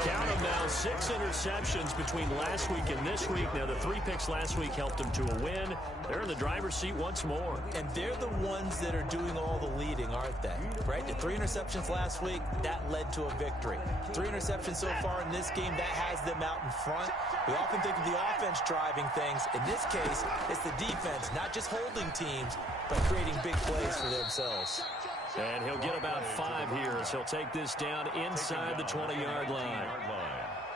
Count them now, 6 interceptions between last week and this week. Now, the 3 picks last week helped them to a win. They're in the driver's seat once more. And they're the ones that are doing all the leading, aren't they? Right? The 3 interceptions last week, that led to a victory. 3 interceptions so far in this game, that has them out in front. We often think of the offense driving things. In this case, it's the defense, not just holding teams, but creating big plays for themselves. And he'll get about 5 here as he'll take this down inside the 20-yard line.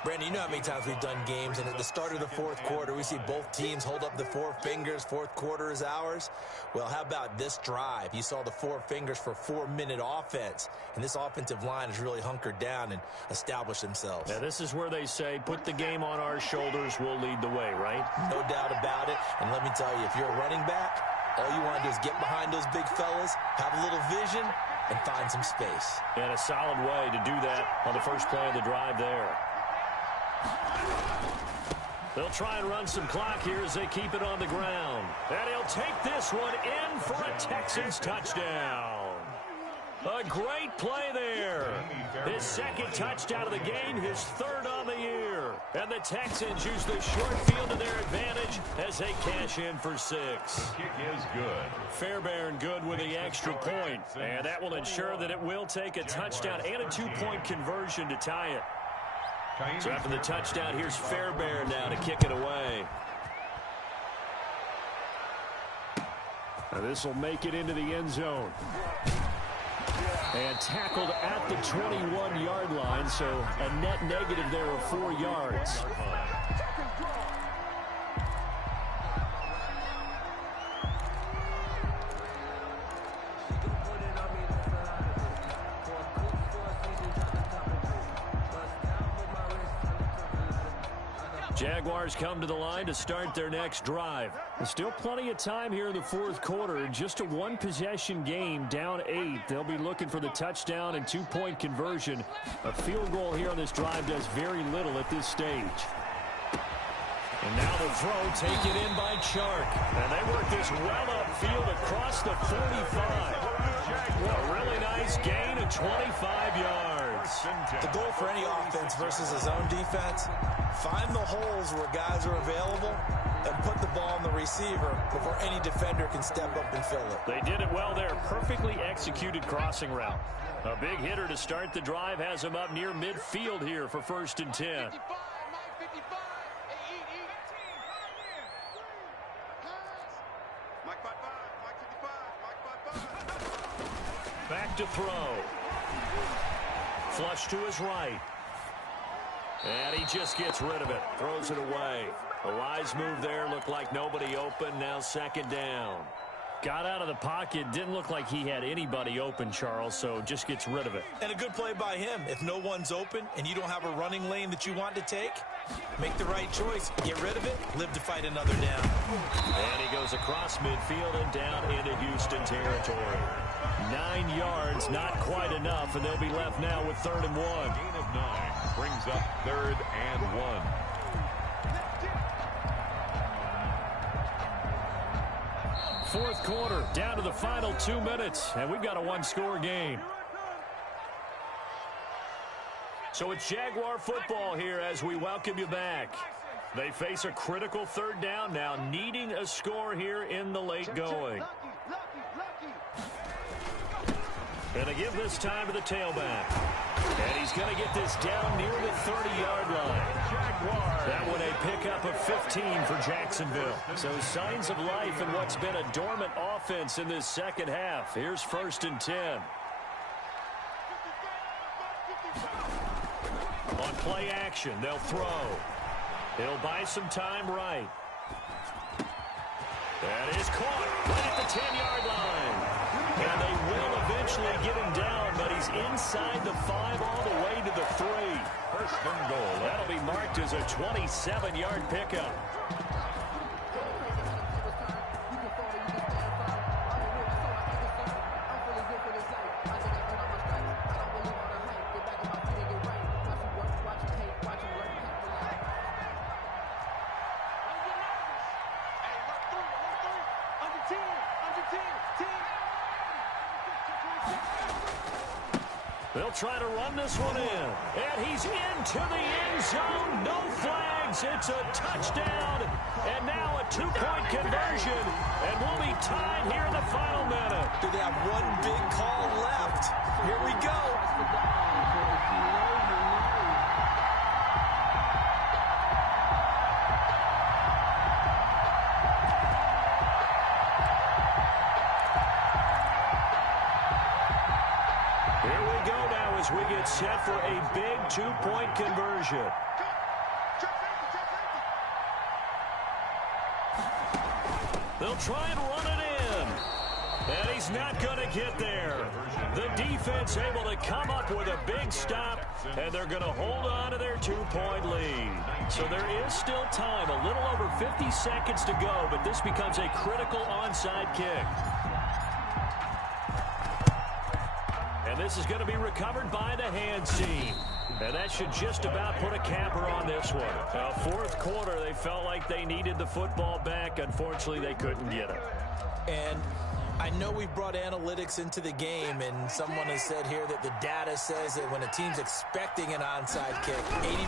Brandon, you know how many times we've done games, and at the start of the fourth quarter, we see both teams hold up the 4 fingers, fourth quarter is ours. Well, how about this drive? You saw the 4 fingers for 4-minute offense, and this offensive line has really hunkered down and established themselves. Now, this is where they say, put the game on our shoulders, we'll lead the way, right? No doubt about it, and let me tell you, if you're a running back, all you want to do is get behind those big fellas, have a little vision, and find some space. And a solid way to do that on the first play of the drive there. They'll try and run some clock here as they keep it on the ground. And he'll take this one in for a Texans touchdown. A great play there. His second touchdown of the game, his 3rd on the year. And the Texans use the short field to their advantage as they cash in for 6. The kick is good. Fairbairn good with the extra point. And that will ensure that it will take a touchdown and a 2-point conversion to tie it. So after the touchdown, here's Fairbairn now to kick it away. Now this will make it into the end zone. And tackled at the 21-yard line, so a net negative there of 4 yards. Jaguars come to the line to start their next drive. There's still plenty of time here in the fourth quarter. Just a 1-possession game, down 8. They'll be looking for the touchdown and 2-point conversion. A field goal here on this drive does very little at this stage. And now the throw taken in by Chark. And they work this well upfield across the 45. A really nice gain of 25 yards. The goal for any offense versus a zone defense, find the holes where guys are available and put the ball on the receiver before any defender can step up and fill it. They did it well there. Perfectly executed crossing route. A big hitter to start the drive has him up near midfield here for 1st and 10. Back to throw. Flush to his right. And he just gets rid of it. Throws it away. A wise move there. Looked like nobody open. Now 2nd down. Got out of the pocket. Didn't look like he had anybody open, Charles, so just gets rid of it. And a good play by him. If no one's open and you don't have a running lane that you want to take, make the right choice. Get rid of it. Live to fight another down. And he goes across midfield and down into Houston territory. 9 yards, not quite enough, and they'll be left now with 3rd and 1. Gain of 9 brings up 3rd and 1. Fourth quarter, down to the final 2 minutes, and we've got a 1-score game. So it's Jaguar football here as we welcome you back. They face a critical 3rd down now, needing a score here in the late going. And they give this time to the tailback. And he's going to get this down near the 30-yard line. That one a pickup of 15 for Jacksonville. So signs of life in what's been a dormant offense in this second half. Here's 1st and 10. On play action, they'll throw. He'll buy some time right. That is caught right at the 10-yard line. And they will eventually get him down, but he's inside the 5 all the way to the 3. 1st and goal. That'll be marked as a 27-yard pickup. They'll try to run this one in. And he's into the end zone. No flags. It's a touchdown. And now a two-point conversion. And we'll be tied here in the final minute. Do they have one big call left? Here we go. As we get set for a big two-point conversion. They'll try and run it in. And he's not going to get there. The defense able to come up with a big stop, and they're going to hold on to their two-point lead. So there is still time, a little over 50 seconds to go, but this becomes a critical onside kick. And this is going to be recovered by the hands team. And that should just about put a capper on this one. Now, fourth quarter, they felt like they needed the football back. Unfortunately, they couldn't get it. And I know we've brought analytics into the game, and someone has said here that the data says that when a team's expecting an onside kick,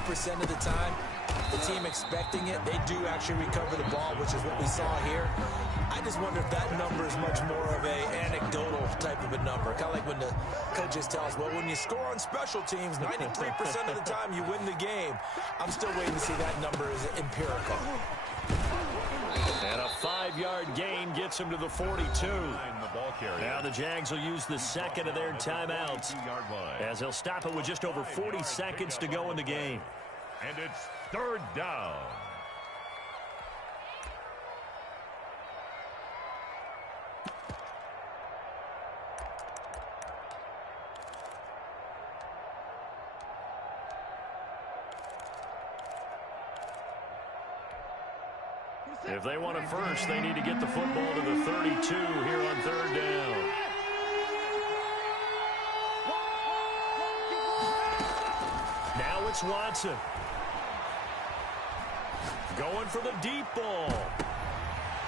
80% of the time, the team expecting it, they do actually recover the ball, which is what we saw here. I just wonder if that number is much more of a anecdotal type of a number. Kind of like when the coaches tell us, well, when you score on special teams, 93% of the time you win the game. I'm still waiting to see that number is empirical. And a 5-yard gain gets him to the 42. Now the Jags will use the second of their timeouts as they'll stop it with just over 40 seconds to go in the game. And it's third down. If they want it first, they need to get the football to the 32 here on third down. Now it's Watson. Going for the deep ball.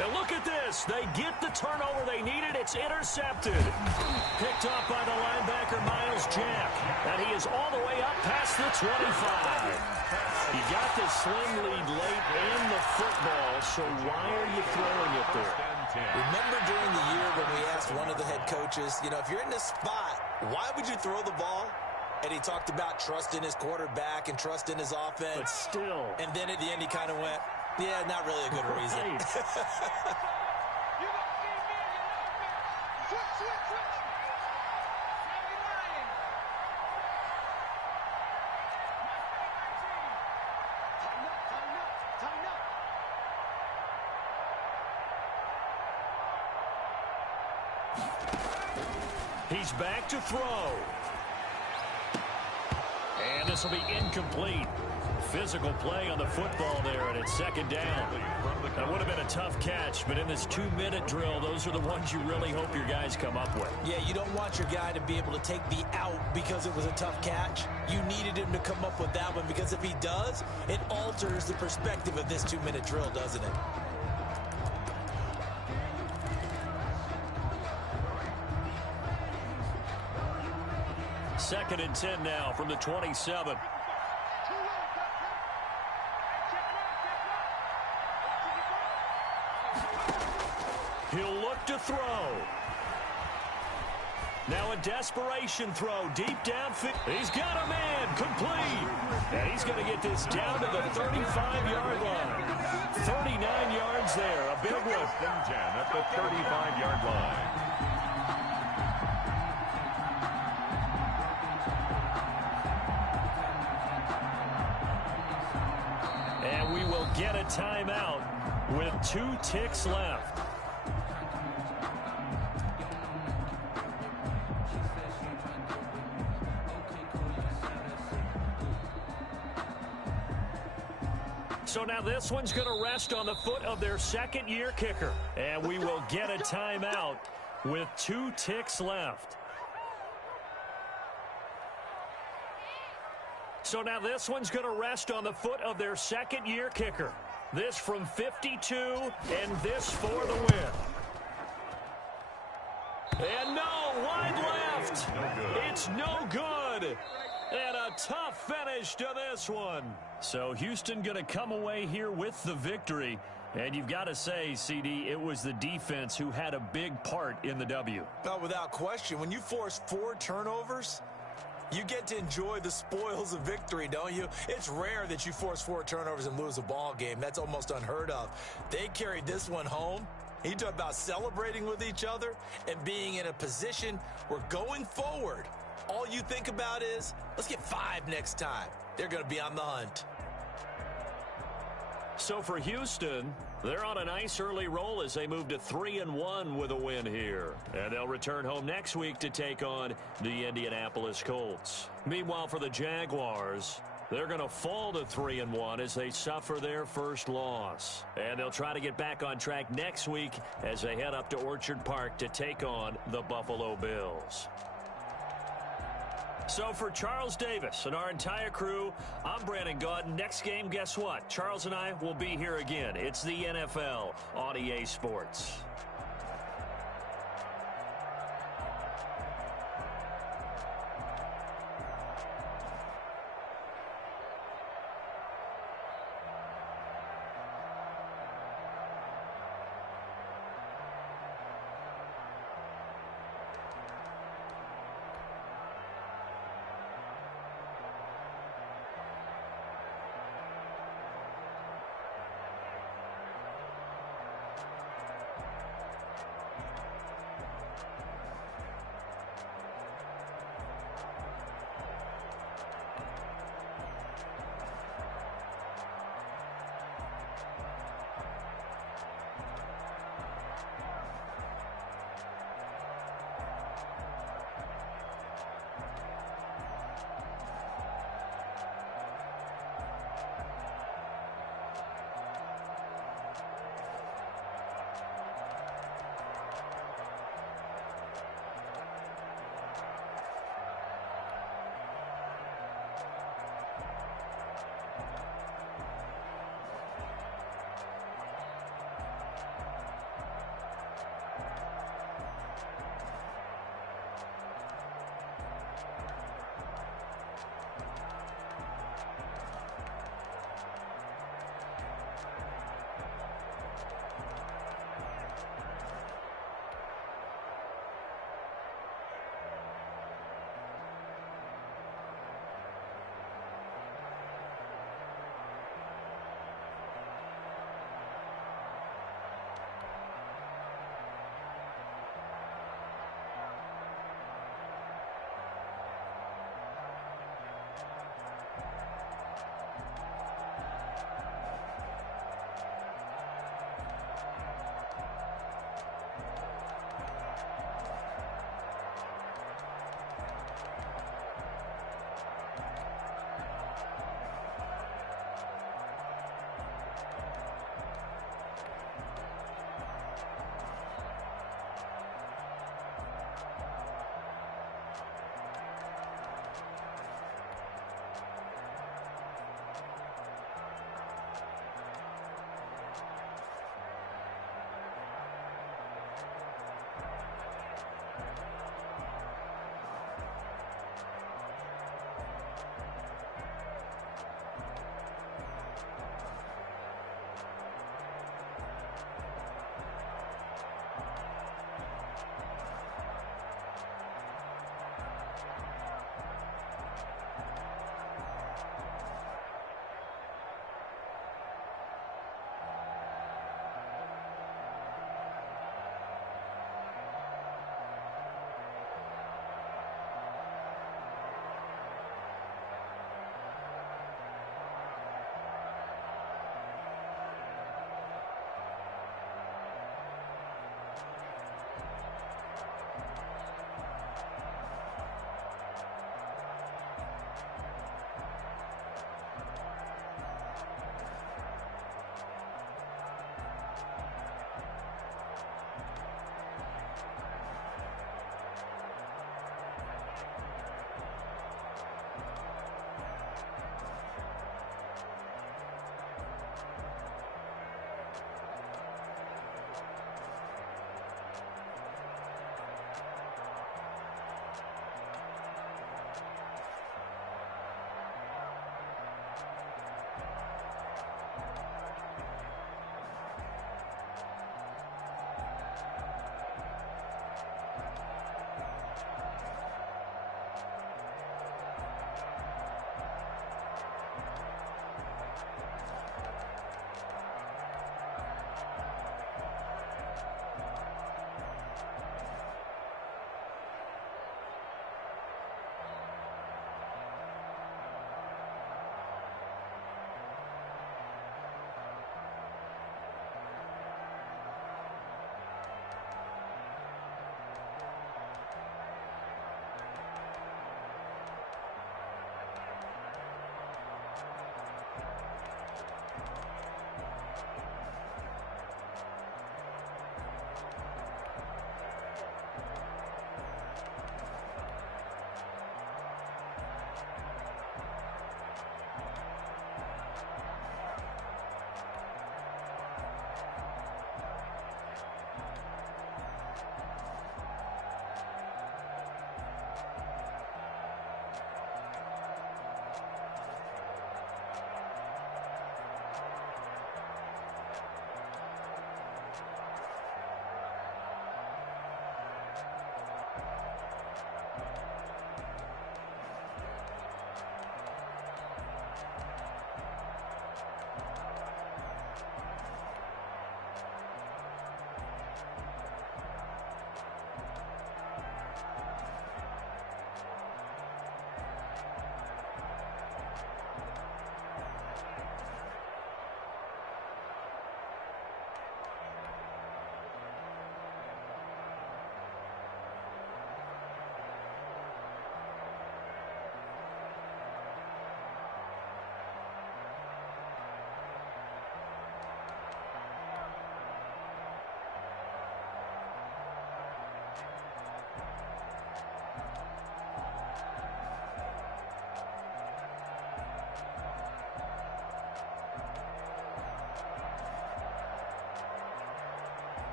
And look at this. They get the turnover they needed. It's intercepted. Picked off by the linebacker, Miles Jack. And he is all the way up past the 25. He got this slim lead late in the football, so why are you throwing it there? Remember during the year when we asked one of the head coaches, you know, if you're in this spot, why would you throw the ball? And he talked about trust in his quarterback and trust in his offense. But still. And then at the end he kind of went, yeah, not really a good reason. He's back to throw. And this will be incomplete. Physical play on the football there, and it's second down. That would have been a tough catch, but in this 2-minute drill, those are the ones you really hope your guys come up with. Yeah, you don't want your guy to be able to take the out because it was a tough catch. You needed him to come up with that one, because if he does, it alters the perspective of this 2-minute drill, doesn't it? Second and 10 now from the 27. He'll look to throw. Now a desperation throw deep downfield. He's got a man complete. And he's going to get this down to the 35-yard line. 39 yards there. A big one. At the 35-yard line. And we will get a timeout with 2 ticks left. So now this one's going to rest on the foot of their second-year kicker. And we will get a timeout with 2 ticks left. So now this one's going to rest on the foot of their second-year kicker. This from 52, and this for the win. And no, wide left. It's no good. good. And a tough finish to this one. So Houston going to come away here with the victory. And you've got to say, CD, it was the defense who had a big part in the W. Oh, without question. When you force 4 turnovers, you get to enjoy the spoils of victory, don't you? It's rare that you force 4 turnovers and lose a ball game. That's almost unheard of. They carried this one home. You talk about celebrating with each other and being in a position where going forward, all you think about is, let's get 5 next time. They're going to be on the hunt. So for Houston, they're on a nice early roll as they move to 3-1 with a win here. And they'll return home next week to take on the Indianapolis Colts. Meanwhile, for the Jaguars, they're going to fall to 3-1 as they suffer their first loss. And they'll try to get back on track next week as they head up to Orchard Park to take on the Buffalo Bills. So for Charles Davis and our entire crew, I'm Brandon Gaudin. Next game, guess what? Charles and I will be here again. It's the NFL on EA Sports.